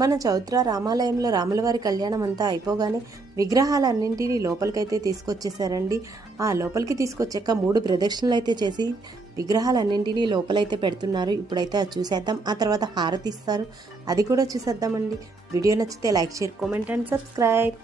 మన చౌత్ర రామాలయంలో రాములవారి కళ్యాణం అంతా అయిపోగానే విగ్రహాలన్నింటినీ లోపలికైతే తీసుకొచ్చేసారండి. ఆ లోపలికి తీసుకొచ్చాక 3 ప్రదక్షిణలు అయితే చేసి విగ్రహాలన్నింటినీ లోపలైతే పెడుతున్నారు. ఇప్పుడైతే అది చూసేద్దాం. ఆ తర్వాత హారతి ఇస్తారు, అది కూడా చూసేద్దామండి. వీడియో నచ్చితే like, share, comment and subscribe.